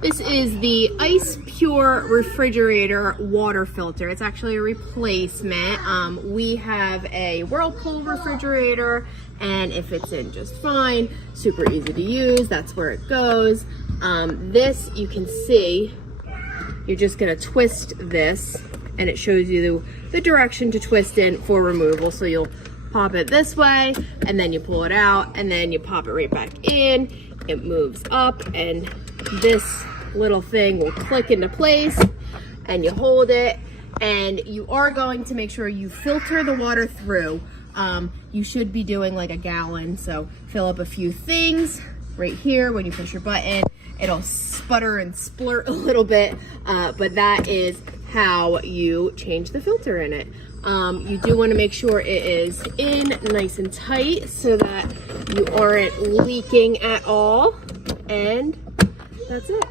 This is the Ice Pure refrigerator water filter. It's actually a replacement. We have a Whirlpool refrigerator, and it fits in just fine. Super easy to use. That's where it goes. This, you can see, you're just gonna twist this, and it shows you the direction to twist in for removal. So you'll pop it this way, and then you pull it out, and then you pop it right back in. It moves up, and this little thing will click into place, and you hold it, and you are going to make sure you filter the water through. You should be doing like a gallon, so fill up a few things right here. When you push your button, it'll sputter and splurt a little bit, but that is how you change the filter in it. You do want to make sure it is in nice and tight so that you aren't leaking at all, and that's it.